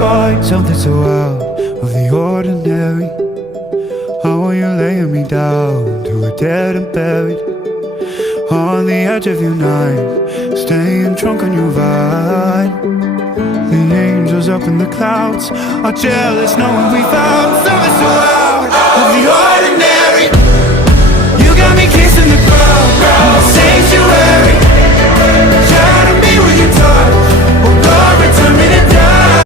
find something so out of the ordinary. How are you laying me down to a dead and buried on the edge of your night, staying drunk on your vine. The angels up in the clouds are jealous knowing we found something so out of the ordinary.